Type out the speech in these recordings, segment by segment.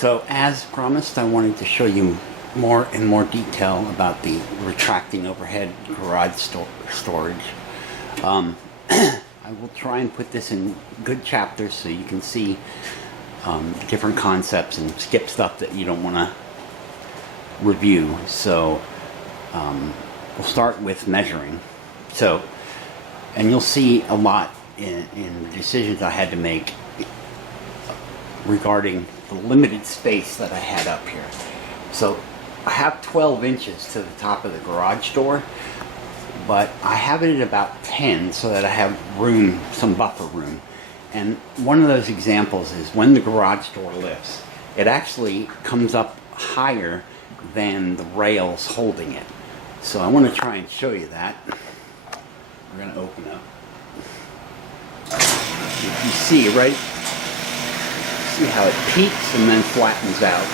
So as promised, I wanted to show you more in more detail about the retracting overhead garage storage. I will try and put this in good chapters so you can see different concepts and skip stuff that you don't want to review. So we'll start with measuring. So, and you'll see a lot in the decisions I had to make regarding the limited space that I had up here. So I have 12 inches to the top of the garage door, but I have it at about 10 so that I have room, some buffer room. And one of those examples is when the garage door lifts, it actually comes up higher than the rails holding it. So I want to try and show you that. We're going to open up. You see, right? See how it peaks and then flattens out.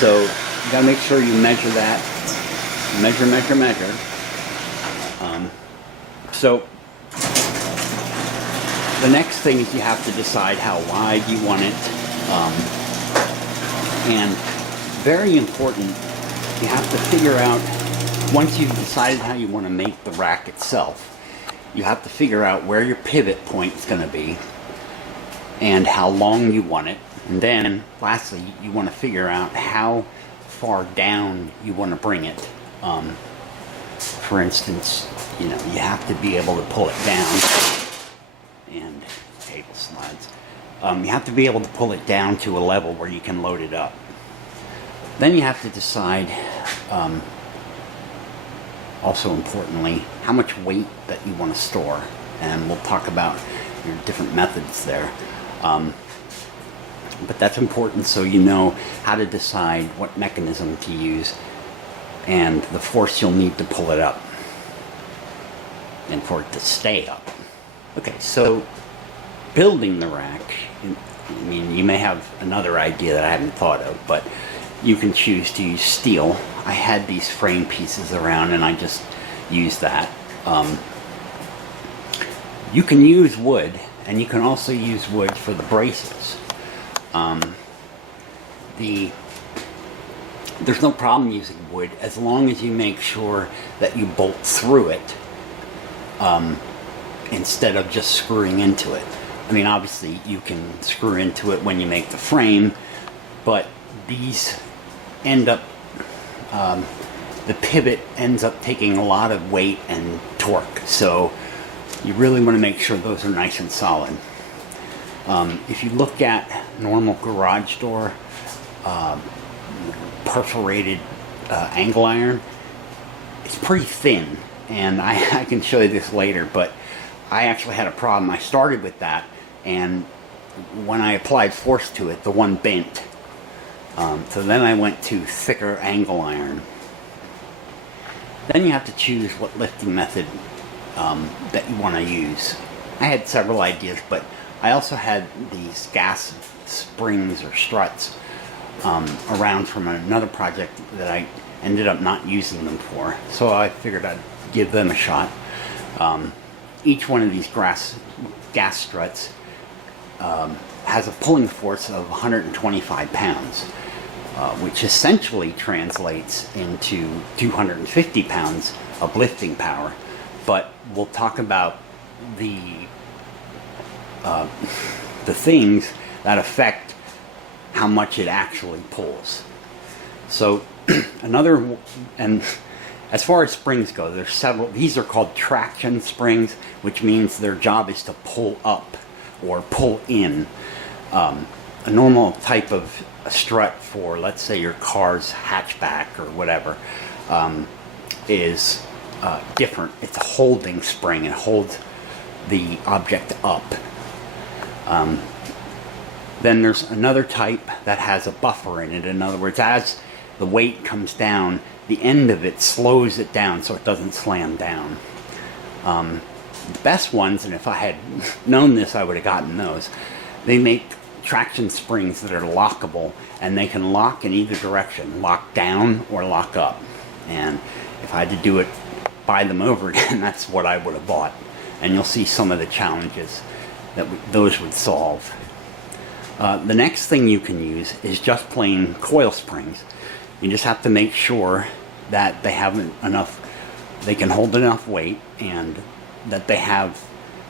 So you got to make sure you measure that. Measure, measure, measure. So the next thing is you have to decide how wide you want it. And very important, you have to figure out, once you've decided how you want to make the rack itself, you have to figure out where your pivot point is going to be and how long you want it. And then lastly, you want to figure out how far down you want to bring it. For instance, you have to be able to pull it down, and table slides. You have to be able to pull it down to a level where you can load it up. Then you have to decide, also importantly, how much weight that you want to store, and we'll talk about your different methods there. But that's important so you know how to decide what mechanism to use and the force you'll need to pull it up and for it to stay up. Okay, so building the rack, I mean, you may have another idea that I haven't thought of, but you can choose to use steel. I had these frame pieces around and I just used that. You can use wood, and you can also use wood for the braces. There's no problem using wood as long as you make sure that you bolt through it instead of just screwing into it. I mean, obviously you can screw into it when you make the frame, but these end up, the pivot ends up taking a lot of weight and torque, so you really want to make sure those are nice and solid. If you look at normal garage door perforated angle iron, it's pretty thin, and I can show you this later, but I actually had a problem. I started with that, and when I applied force to it, the one bent. So then I went to thicker angle iron. Then you have to choose what lifting method that you want to use. I had several ideas, but I also had these gas springs or struts around from another project that I ended up not using them for. So I figured I'd give them a shot. Each one of these gas struts has a pulling force of 125 pounds, which essentially translates into 250 pounds of lifting power. But we'll talk about the things that affect how much it actually pulls. So and as far as springs go, there's several. These are called traction springs, which means their job is to pull up or pull in. A normal type of strut for, let's say, your car's hatchback or whatever, is different. It's a holding spring. It holds the object up. Then there's another type that has a buffer in it. In other words, as the weight comes down, the end of it slows it down so it doesn't slam down. The best ones, and if I had known this, I would have gotten those. They make traction springs that are lockable, and they can lock in either direction, lock down or lock up. And if I had to do it, buy them over again, that's what I would have bought. And you'll see some of the challenges that those would solve. The next thing you can use is just plain coil springs. You just have to make sure that they have enough, they can hold enough weight, and that they have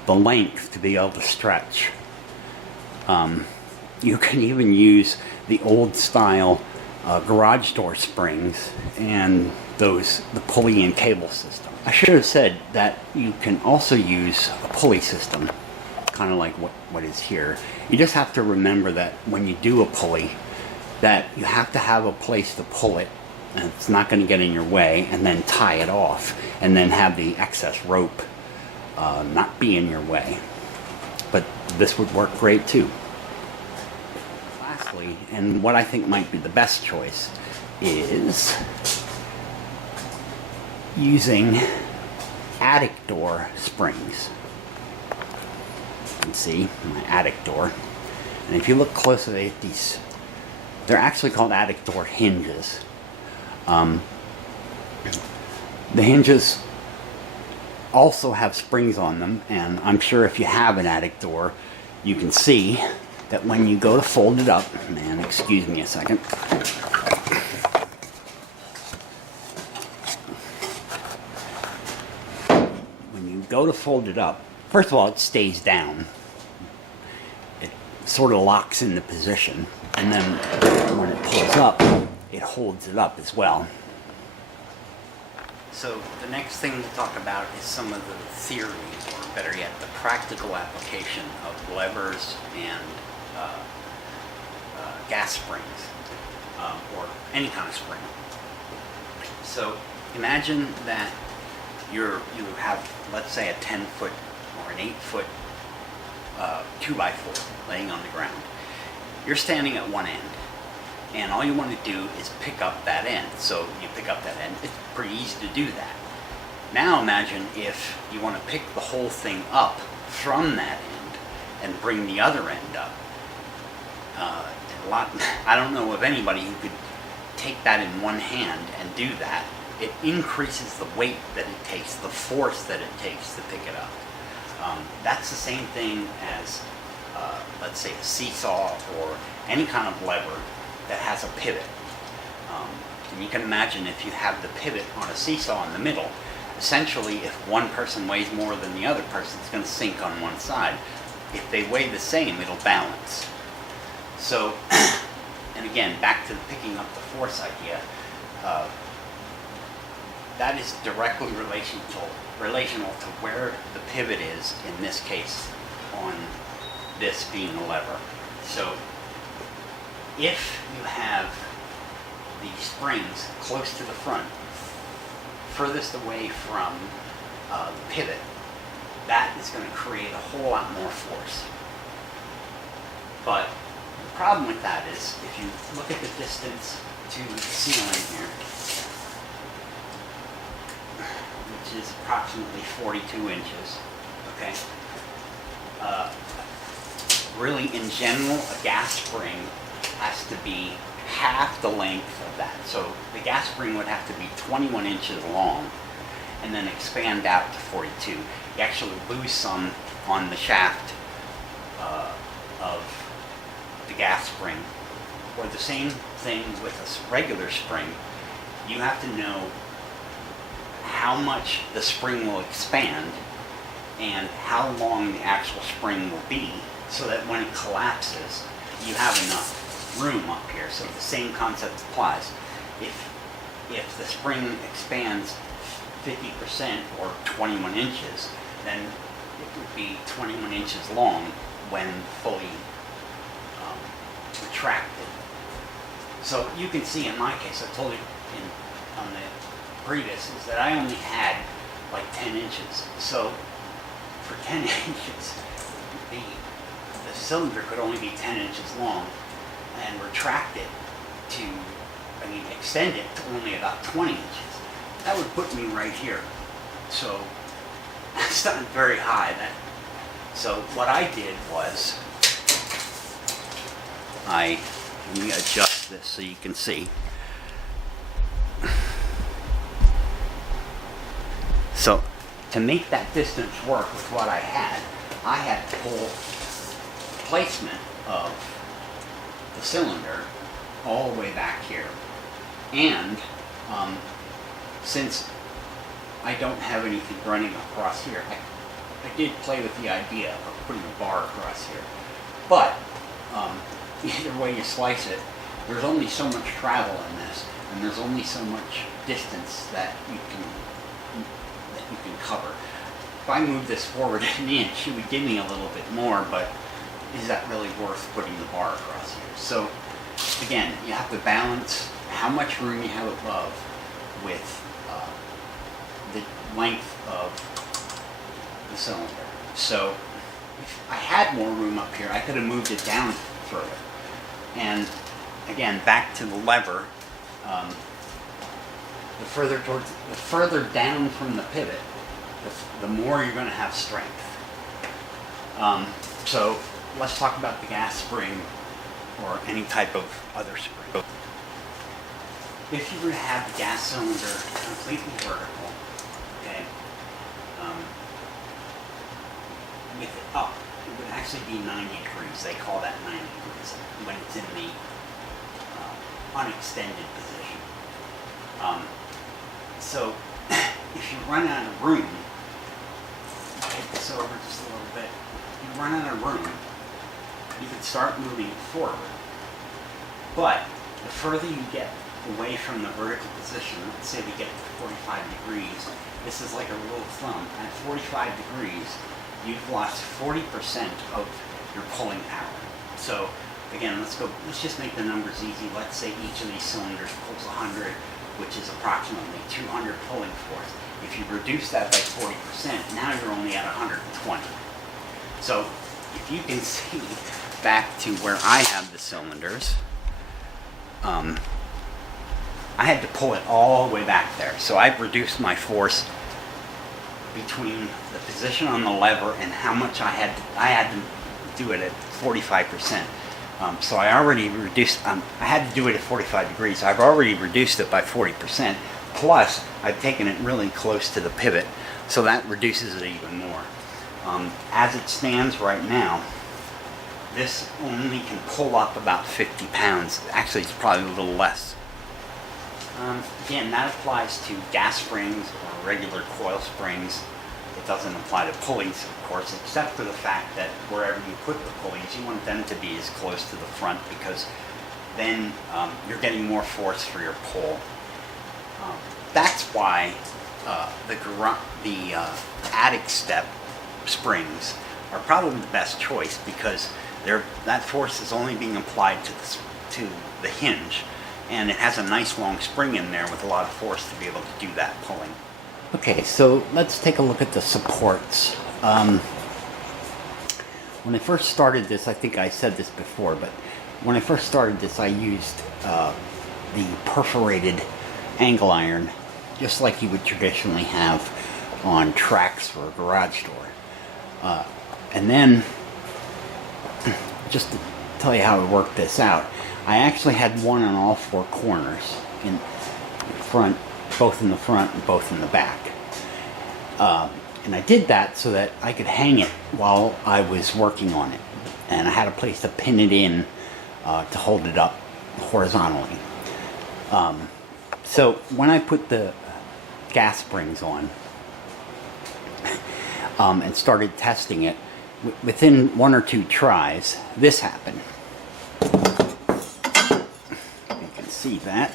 the length to be able to stretch. You can even use the old style garage door springs and the pulley and cable system. I should have said that you can also use a pulley system, kind of like what is here. You just have to remember that when you do a pulley, that you have to have a place to pull it, and it's not going to get in your way, and then tie it off, and then have the excess rope not be in your way. But this would work great too. Lastly, and what I think might be the best choice, is using attic door springs. You can see my attic door, and if you look closely at these, they're actually called attic door hinges. The hinges also have springs on them, and I'm sure if you have an attic door, you can see that when you go to fold it up, and excuse me a second. When you go to fold it up, first of all, it stays down. It sort of locks into position, and then when it pulls up, it holds it up as well. So the next thing to talk about is some of the theory, or better yet, the practical application of levers and gas springs, or any kind of spring. So imagine that you have, let's say, a 10-foot or an 8-foot 2x4 laying on the ground. You're standing at one end, and all you want to do is pick up that end. So you pick up that end. It's pretty easy to do that. Now imagine if you want to pick the whole thing up from that end and bring the other end up. I don't know of anybody who could take that in one hand and do that. It increases the weight that it takes, the force that it takes to pick it up. That's the same thing as, let's say, a seesaw or any kind of lever that has a pivot. And you can imagine if you have the pivot on a seesaw in the middle, essentially if one person weighs more than the other person, it's going to sink on one side. If they weigh the same, it'll balance. So, and again, back to the picking up the force idea, that is directly relational to where the pivot is, in this case, on this being a lever. So, if you have the springs close to the front, furthest away from the pivot, that is going to create a whole lot more force. But the problem with that is, if you look at the distance to the ceiling here, which is approximately 42 inches, okay? Really, in general, a gas spring has to be half the length of that. So the gas spring would have to be 21 inches long and then expand out to 42. You actually lose some on the shaft of the gas spring. Or the same thing with a regular spring. You have to know how much the spring will expand and how long the actual spring will be, so that when it collapses, you have enough room up here. So the same concept applies. If the spring expands 50% or 21 inches, then it would be 21 inches long when fully retracted. So you can see in my case, I told you on the previous, is that I only had like 10 inches. So for 10 inches, the cylinder could only be 10 inches long, and retract it to, extend it to only about 20 inches. That would put me right here. So that's not very high. So what I did was, let me adjust this so you can see. So to make that distance work with what I had to pull placement of the cylinder all the way back here. And since I don't have anything running across here, I did play with the idea of putting a bar across here. But either way you slice it, there's only so much travel in this, and there's only so much distance that you can cover. If I move this forward an inch, it would give me a little bit more, but is that really worth putting the bar across here? So again, you have to balance how much room you have above with the length of the cylinder. So if I had more room up here, I could have moved it down further. And again, back to the lever, the further down from the pivot, the more you're going to have strength. So let's talk about the gas spring or any type of other spring. If you were to have the gas cylinder completely vertical, okay, with it up, it would actually be 90 degrees. They call that 90 degrees when it's in the unextended position. So if you run out of room, take this over just a little bit, if you run out of room, you can start moving forward. But the further you get away from the vertical position, let's say we get to 45 degrees, this is like a rule of thumb. At 45 degrees, you've lost 40% of your pulling power. So again, let's just make the numbers easy. Let's say each of these cylinders pulls 100, which is approximately 200 pulling force. If you reduce that by 40%, now you're only at 120. So if you can see back to where I have the cylinders, I had to pull it all the way back there. So I've reduced my force between the position on the lever and how much I had to do it at 45%. So I already reduced, I had to do it at 45 degrees. I've already reduced it by 40%. Plus, I've taken it really close to the pivot, so that reduces it even more. As it stands right now, this only can pull up about 50 pounds. Actually, it's probably a little less. Again, that applies to gas springs or regular coil springs. It doesn't apply to pulleys, of course, except for the fact that wherever you put the pulleys, you want them to be as close to the front, because then you're getting more force for your pull. That's why the attic step springs are probably the best choice, because that force is only being applied to the hinge, and it has a nice long spring in there with a lot of force to be able to do that pulling. Okay, so let's take a look at the supports. When I first started this, I think I said this before, but when I first started this, I used the perforated angle iron, just like you would traditionally have on tracks for a garage door. And then, just to tell you how I worked this out, I actually had one on all four corners, in front, both in the front and both in the back. And I did that so that I could hang it while I was working on it. And I had a place to pin it in to hold it up horizontally. So when I put the gas springs on and started testing it, within one or two tries, this happened. You can see that.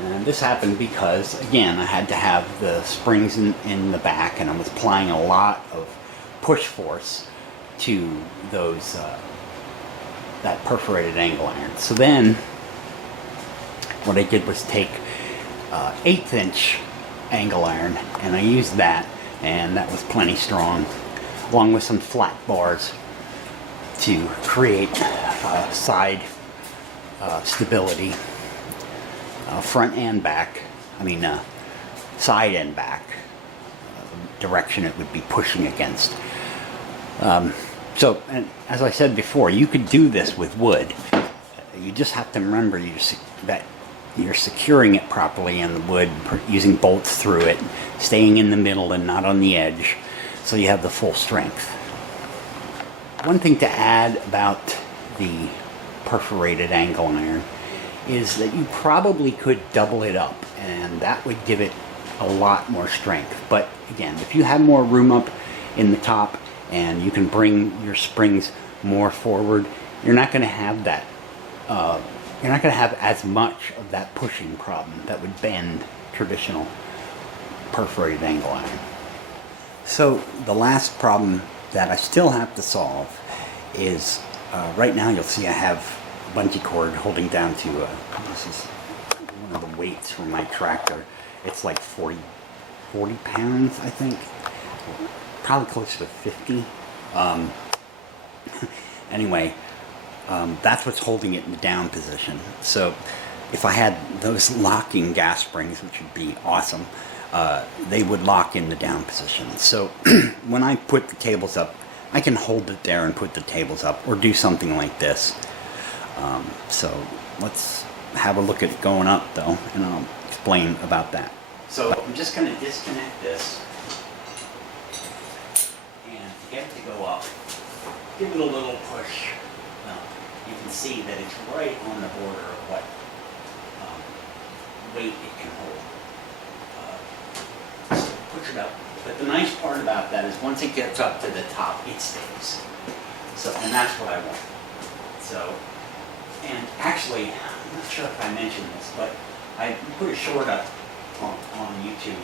And this happened because, again, I had to have the springs in the back, and I was applying a lot of push force to those that perforated angle iron. So then what I did was take 1/8 inch angle iron, and I used that, and that was plenty strong, along with some flat bars to create side stability, front and back, side and back, the direction it would be pushing against. So, and as I said before, you could do this with wood. You just have to remember that you're securing it properly in the wood, using bolts through it, staying in the middle and not on the edge, so you have the full strength. one thing to add about the perforated angle iron is that you probably could double it up, and that would give it a lot more strength. But again, if you have more room up in the top and you can bring your springs more forward, you're not going to have that. You're not going to have as much of that pushing problem that would bend traditional perforated angle iron. So the last problem that I still have to solve is right now you'll see I have a bungee cord holding down to this is one of the weights from my tractor. It's like 40 pounds, I think, probably close to 50. Anyway, that's what's holding it in the down position. So if I had those locking gas springs, which would be awesome, they would lock in the down position. So when I put the tables up, I can hold it there and put the tables up, or do something like this. So let's have a look at it going up though, and I'll explain about that. So I'm just going to disconnect this, and to get it to go up, give it a little push. You can see that it's right on the border of what weight it can hold. So push it up. But the nice part about that is once it gets up to the top, it stays. So, and that's what I want. So, and actually, I'm not sure if I mentioned this, but I put a short up on YouTube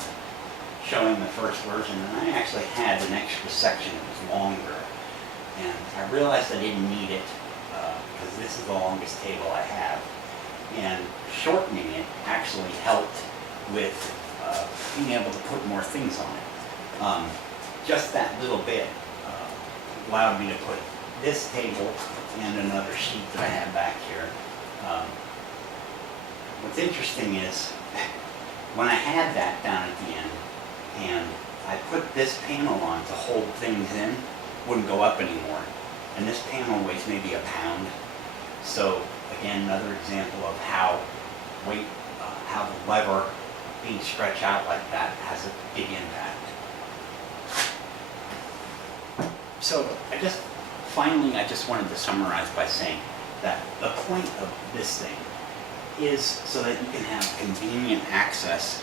showing the first version, and I actually had an extra section that was longer. And I realized I didn't need it because this is the longest table I have. And shortening it actually helped with being able to put more things on it. Just that little bit allowed me to put this table and another sheet that I have back here. What's interesting is when I had that down at the end and I put this panel on to hold things in, wouldn't go up anymore. And this panel weighs maybe a pound. So again, another example of how weight, how the lever being stretched out like that has a big impact. So I just wanted to summarize by saying that the point of this thing is so that you can have convenient access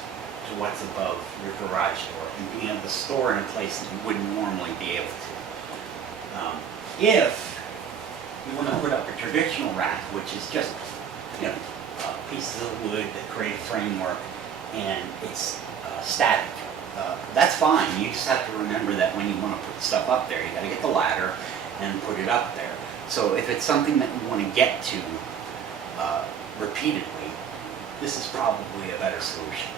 to what's above your garage door and being able to store in a place that you wouldn't normally be able to. If you want to put up a traditional rack, which is just, pieces of wood that create a framework and it's static, that's fine. You just have to remember that when you want to put stuff up there, you got to get the ladder and put it up there. So if it's something that you want to get to repeatedly, this is probably a better solution.